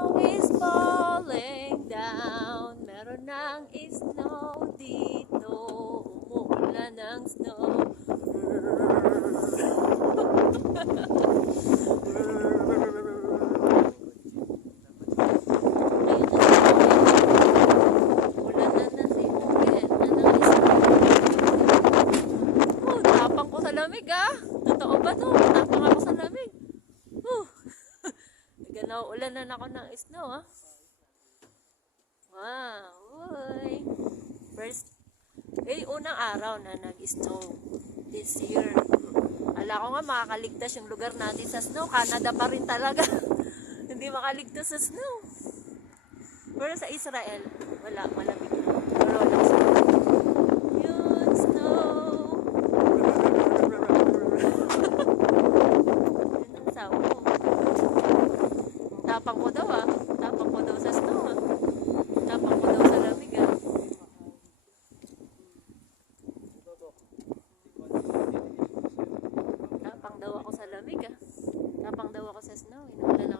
snow is falling down. Meron ng snow dito. Umuulan ng snow. Ulan na si Bukit. Oh, tapang ko sa lamig ah. Totoo ba to? Tapang ako sa lamig. Ulan na ako ng snow ah. Wow, uy. Unang araw na nag-snow this year. Ala ko nga makakaligtas yung lugar natin sa snow. Canada pa rin talaga. Hindi makaligtas sa snow. Pero sa Israel, wala, malamig na. Pero wala snow. Yun, snow. Yun ang sawa ko. Tapang ko daw ah. Tapang ko daw sa snow ah. Tapang ko daw sa lamig ah. Tapang daw ako sa lamig ah. Tapang daw ako sa snow. Inuulan ako